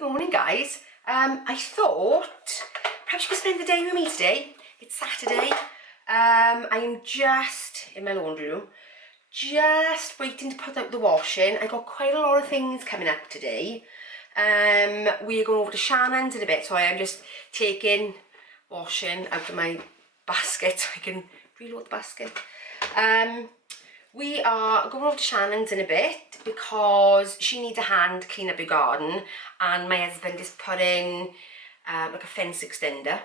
Good morning, guys. I thought perhaps you could spend the day with me today. It's Saturday. I am just in my laundry room, just waiting to put out the washing. I got quite a lot of things coming up today. We're going over to Shannon's in a bit, so I am just taking washing out of my basket so I can reload the basket. We are going over to Shannon's in a bit because she needs a hand to clean up her garden, and my husband is putting like a fence extender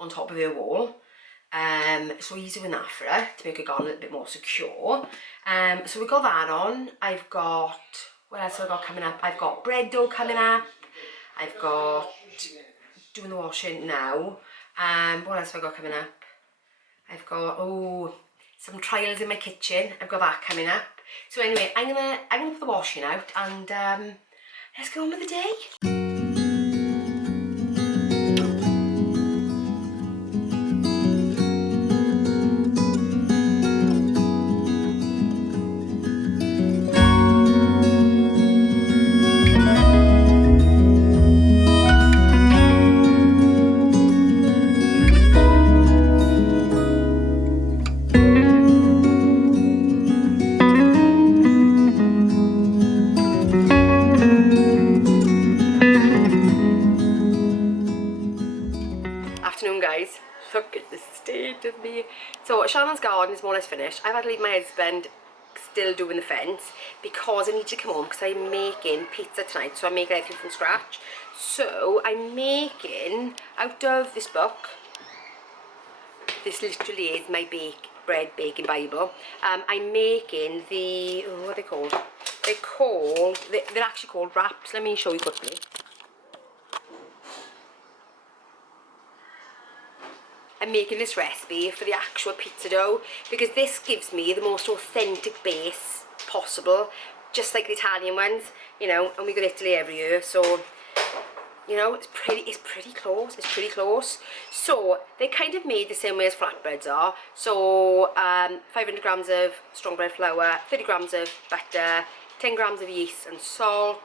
on top of her wall. So he's doing that for her to make her garden a little bit more secure. So we got that on. I've got, what else have I got coming up? I've got bread dough coming up. I've got doing the washing now. What else have I got coming up? I've got, some trials in my kitchen. I've got that coming up. So anyway, I'm gonna put the washing out and let's get on with the day. Guys, look at the state of me. So Shannon's garden is more or less finished. I've had to leave my husband still doing the fence because I need to come home because I'm making pizza tonight, so I'm making everything from scratch. So I'm making out of this book. This literally is my bread baking bible. I'm making the, what are they called? They're actually called wraps. Let me show you quickly. I'm making this recipe for the actual pizza dough because this gives me the most authentic base possible, just like the Italian ones, you know, and we go to Italy every year, so you know, it's pretty close. So they're kind of made the same way as flatbreads are. So 500 grams of strong bread flour, 30 grams of butter, 10 grams of yeast and salt,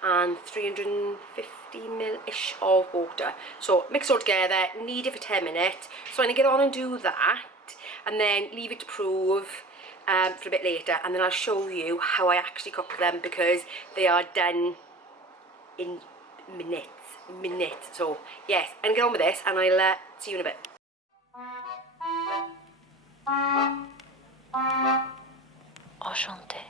and 350ml-ish of water. So mix it all together, knead it for 10 minutes. So I'm going to get on and do that and then leave it to prove for a bit later, and then I'll show you how I actually cook them because they are done in minutes. So yes, I'm going to get on with this and I'll see you in a bit. Enchanté.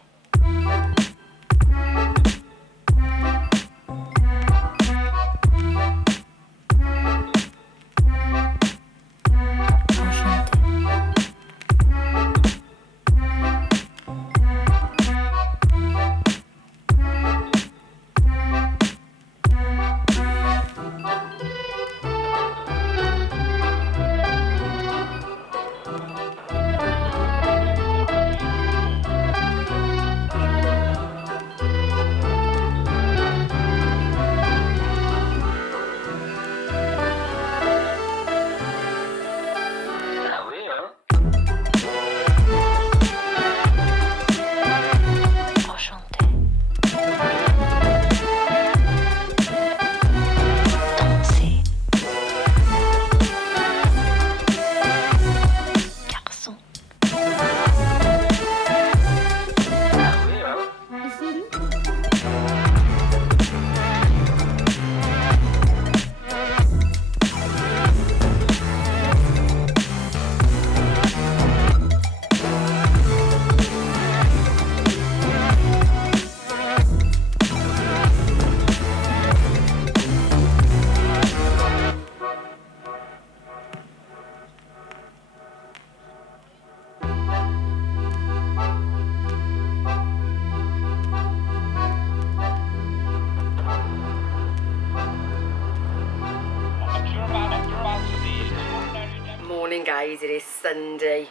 Morning guys, it is Sunday.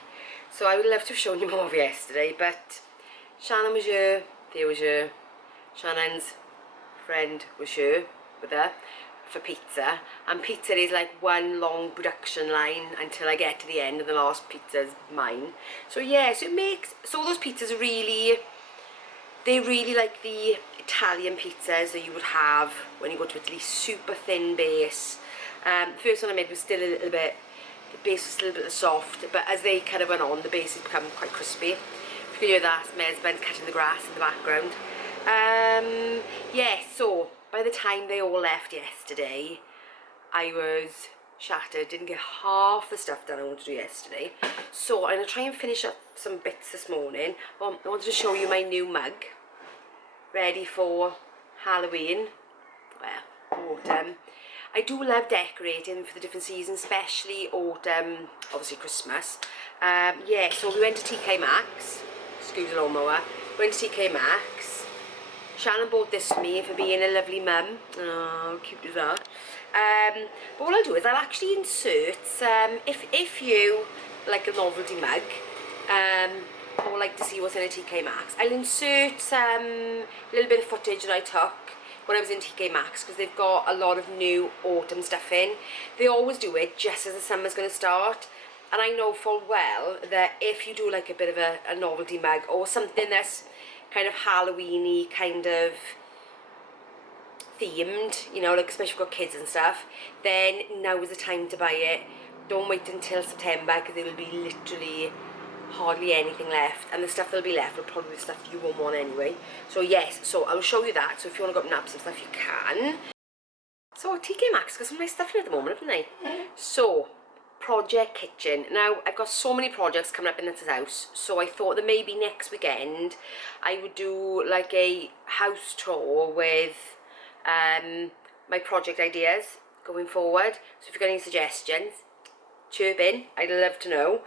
So I would love to have shown you more of yesterday, but Shannon was here, Theo was here, Shannon's friend was here with her for pizza, and pizza is like one long production line until I get to the end and the last pizza's mine. So yeah, so those pizzas are really They really like the Italian pizzas that you would have when you go to Italy, super thin base. First one I made was still a little bit, the base was still a bit soft, but as they kind of went on, the base has become quite crispy. If you can hear that, my husband's cutting the grass in the background. Yeah, so by the time they all left yesterday, I was shattered, didn't get half the stuff done I wanted to do yesterday. So I'm going to try and finish up some bits this morning. I wanted to show you my new mug, ready for Halloween, well, autumn. I do love decorating for the different seasons, especially autumn, obviously Christmas. Yeah, so we went to TKMAX, excuse the lawnmower, went to TKMAX. Shannon bought this for me for being a lovely mum. Oh, cute as that. But what I'll do is I'll actually insert some, if you like a novelty mug, or like to see what's in a TK Maxx, I'll insert some little bit of footage that I took when I was in TK Maxx, because they've got a lot of new autumn stuff in. They always do it just as the summer's going to start, and I know full well that if you do like a bit of a novelty mug or something that's kind of Halloween-y, kind of themed, you know, like especially if you've got kids and stuff, then now is the time to buy it. Don't wait until September, because there will be literally hardly anything left, and the stuff that'll be left will probably be stuff you won't want anyway. So yes, so I'll show you that. So if you want to go up and nab some stuff, you can. So TK Maxx got some nice stuff in at the moment, haven't they? So project kitchen. Now I've got so many projects coming up in this house, so I thought that maybe next weekend I would do like a house tour with my project ideas going forward. So if you've got any suggestions, chirp in, I'd love to know.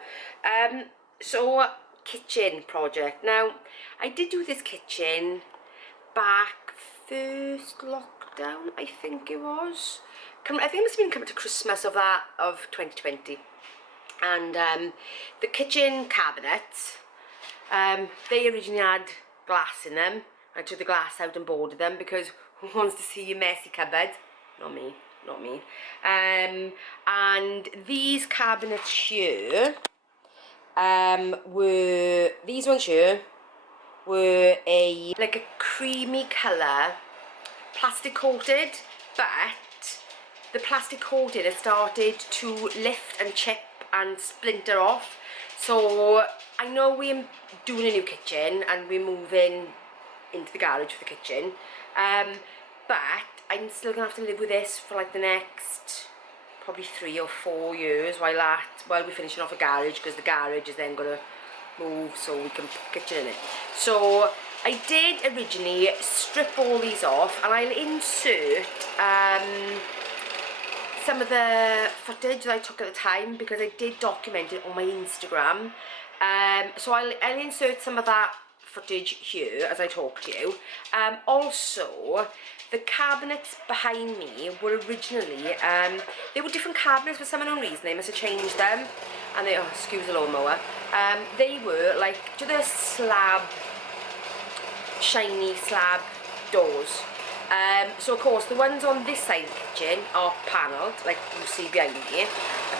So kitchen project. Now I did do this kitchen back first lockdown, I think it was. I think it must have been coming to Christmas of 2020. And the kitchen cabinets, they originally had glass in them. I took the glass out and boarded them, because who wants to see your messy cupboard? Not me, not me. And these cabinets here were, these ones here were like a creamy colour, plastic coated, but the plastic coating has started to lift and chip and splinter off. So I know we're doing a new kitchen and we're moving into the garage for the kitchen, but I'm still gonna have to live with this for like the next probably 3 or 4 years while we're finishing off a garage, because the garage is then gonna move so we can put the kitchen in it. So I did originally strip all these off, and I'll insert some of the footage that I took at the time, because I did document it on my Instagram. So I'll insert some of that footage here as I talk to you. Also, the cabinets behind me were originally, they were different cabinets for some unknown reason. They must have changed them, and they, oh, excuse the lawnmower. They were like, do the slab, shiny slab doors. So of course the ones on this side of the kitchen are panelled, like you see behind me,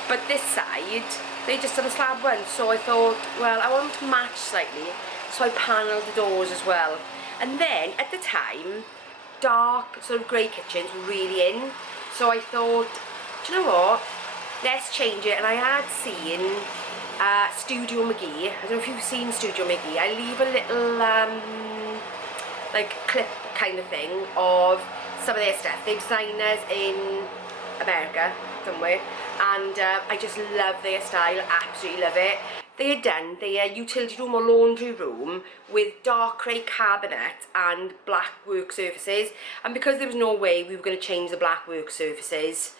but this side they just done a slab one. So I thought, well, I want them to match slightly, so I panelled the doors as well. And then at the time, dark sort of grey kitchens were really in, so I thought, do you know what, let's change it. And I had seen Studio McGee. I don't know if you've seen Studio McGee. I leave a little like clip kind of thing of some of their stuff. They're designers in America somewhere, and I just love their style, absolutely love it. They had done their utility room or laundry room with dark grey cabinets and black work surfaces, and because there was no way we were going to change the black work surfaces,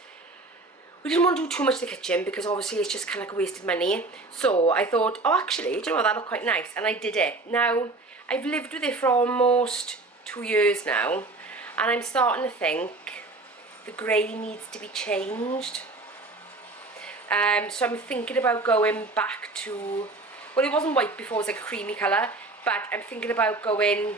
we didn't want to do too much to the kitchen, because obviously it's just kind of like wasted money. So I thought, oh actually, do you know what, that looked quite nice, and I did it. Now I've lived with it for almost 2 years now, and I'm starting to think the grey needs to be changed. So I'm thinking about going back to, well, it wasn't white before, it was like a creamy colour, but I'm thinking about going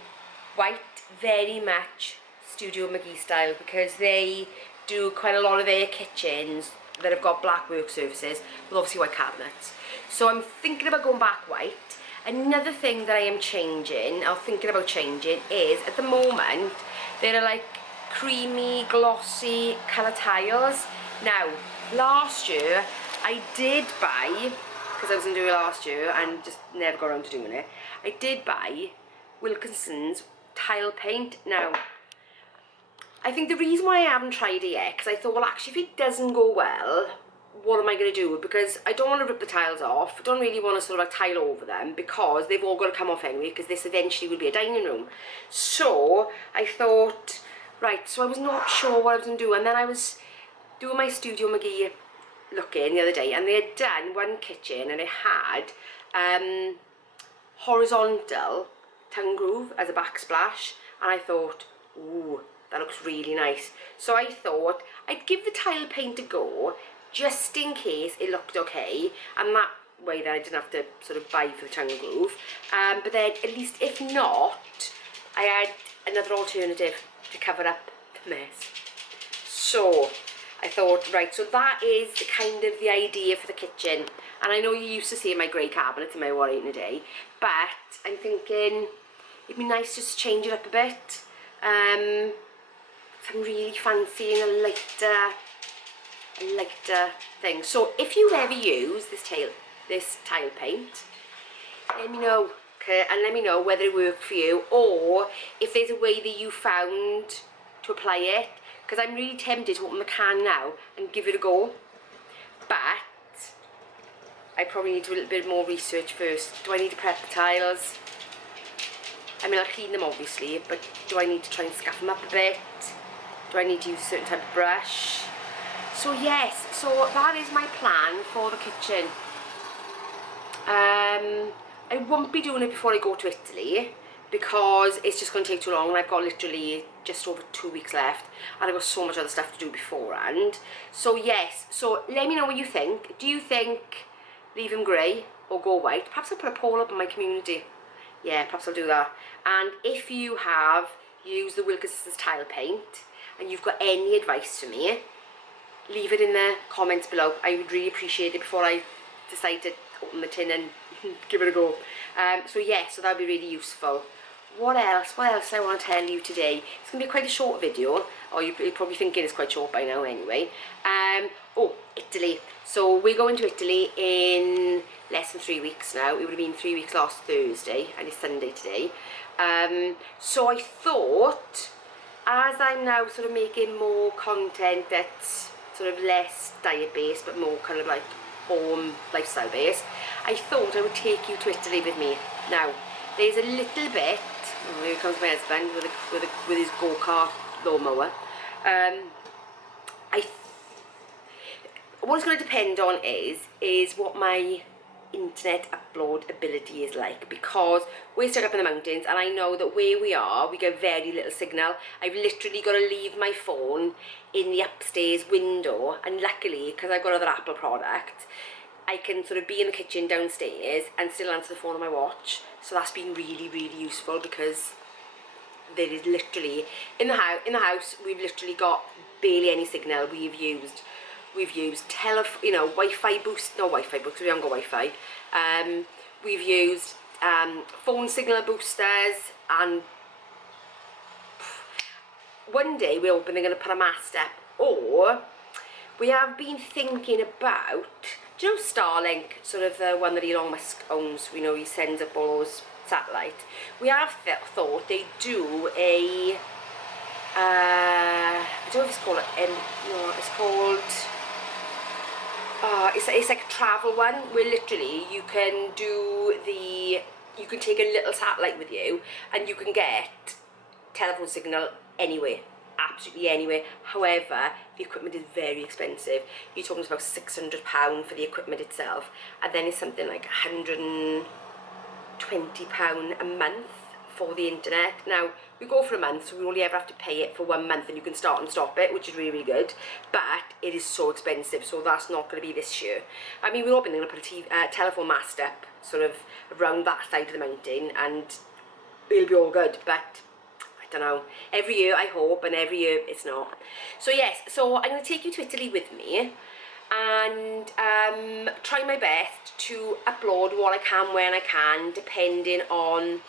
white, very much Studio McGee style, because they do quite a lot of their kitchens that have got black work surfaces with obviously white cabinets. So I'm thinking about going back white. Another thing that I am changing, or thinking about changing, is at the moment there are like creamy, glossy colour tiles. Now, last year I did buy, because I was going to do it last year and just never got around to doing it, I did buy Wilkinson's tile paint. Now, I think the reason why I haven't tried it yet, because I thought, well, actually, if it doesn't go well, what am I going to do? Because I don't want to rip the tiles off. I don't really want to sort of like tile over them, because they've all got to come off anyway, because this eventually will be a dining room. So I thought, right, so I was not sure what I was going to do. And then I was doing my Studio McGee looking the other day, and they had done one kitchen and it had horizontal tongue groove as a backsplash, and I thought, ooh, that looks really nice. So I thought I'd give the tile paint a go, just in case it looked okay, and that way that I didn't have to sort of buy for the tongue groove. But then at least if not, I had another alternative to cover up the mess. So I thought, right, so that is kind of the idea for the kitchen. And I know you used to see my grey cabinets in my What I Eat in a Day, but I'm thinking it'd be nice just to change it up a bit. I'm really fancying a lighter thing. So if you ever use this tile paint, let me know, okay? And let me know whether it worked for you, or if there's a way that you found to apply it, because I'm really tempted to open the can now and give it a go, but I probably need to do a little bit more research first. Do I need to prep the tiles? I mean, I'll clean them obviously, but do I need to try and scuff them up a bit? Do I need to use a certain type of brush? So yes, so that is my plan for the kitchen. I won't be doing it before I go to Italy, because it's just going to take too long, and I've got literally just over 2 weeks left, and I've got so much other stuff to do beforehand. So yes, so let me know what you think. Do you think leave them grey or go white? Perhaps I'll put a poll up in my community. Yeah, perhaps I'll do that. And if you have used the Wilkinson's tile paint and you've got any advice for me, leave it in the comments below. I would really appreciate it before I decide to open the tin and give it a go. So yeah, so that would be really useful. What else I want to tell you today? It's going to be quite a short video, or you're probably thinking it's quite short by now anyway. Oh, Italy. So we're going to Italy in less than 3 weeks now. It would have been 3 weeks last Thursday, and it's Sunday today. So I thought, as I'm now sort of making more content that's sort of less diet based but more kind of like home lifestyle based, I thought I would take you to Italy with me. Now, there's a little bit, oh, here comes my husband with his go-kart lawnmower. What it's going to depend on is what my internet upload ability is like, because we're stuck up in the mountains, and I know that where we are, we get very little signal. I've literally got to leave my phone in the upstairs window, and luckily, because I've got other Apple products, I can sort of be in the kitchen downstairs and still answer the phone on my watch. So that's been really, really useful, because there is literally in the house we've literally got barely any signal. We've used Wi-Fi boost, no Wi-Fi boost, we haven't got Wi-Fi. We've used phone signal boosters, and one day we're hoping they're going to put a mast up, or we have been thinking about, do you know Starlink, sort of the one that Elon Musk owns? We know he sends up all those satellites. We have thought they do a, I don't know if it's called, no, it's called, it's like a travel one, where literally you can take a little satellite with you, and you can get telephone signal anywhere, absolutely anywhere. However, the equipment is very expensive. You're talking about £600 for the equipment itself, and then it's something like £120 a month for the internet. Now, we go for a month, so we only ever have to pay it for 1 month, and you can start and stop it, which is really, really good, but it is so expensive, so that's not going to be this year. I mean, we're hoping they're going to put a telephone mast up sort of around that side of the mountain, and it'll be all good, but I don't know. Every year I hope, and every year it's not. So yes, so I'm going to take you to Italy with me, and try my best to upload what I can when I can, depending on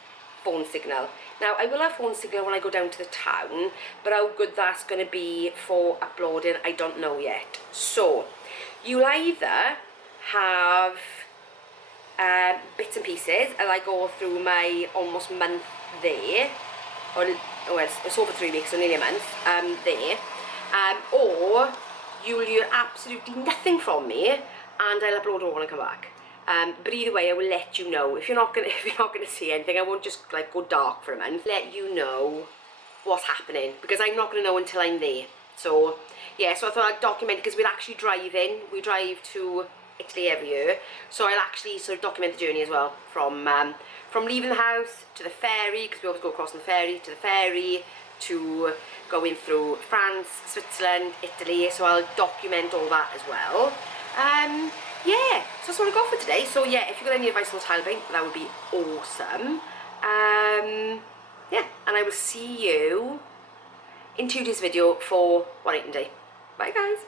phone signal. Now, I will have phone signal when I go down to the town, but how good that's going to be for uploading, I don't know yet. So, you'll either have bits and pieces as I go through my almost month there, or well, it's over 3 weeks, so nearly a month there, or you will hear absolutely nothing from me, and I'll upload it all when I come back. But either way, I will let you know. If you're not gonna see anything, I won't just like go dark for a month. Let you know what's happening, because I'm not gonna know until I'm there. So yeah, so I thought I'd document it, because we're actually driving. We drive to Italy every year, so I'll actually sort of document the journey as well, from leaving the house to the ferry, because we always go across on the ferry, to the ferry, to going through France, Switzerland, Italy. So I'll document all that as well. Yeah, so that's what I got for today. So yeah, if you've got any advice on tile paint, that would be awesome. Yeah, and I will see you in Tuesday's video for One Item Day. Bye guys.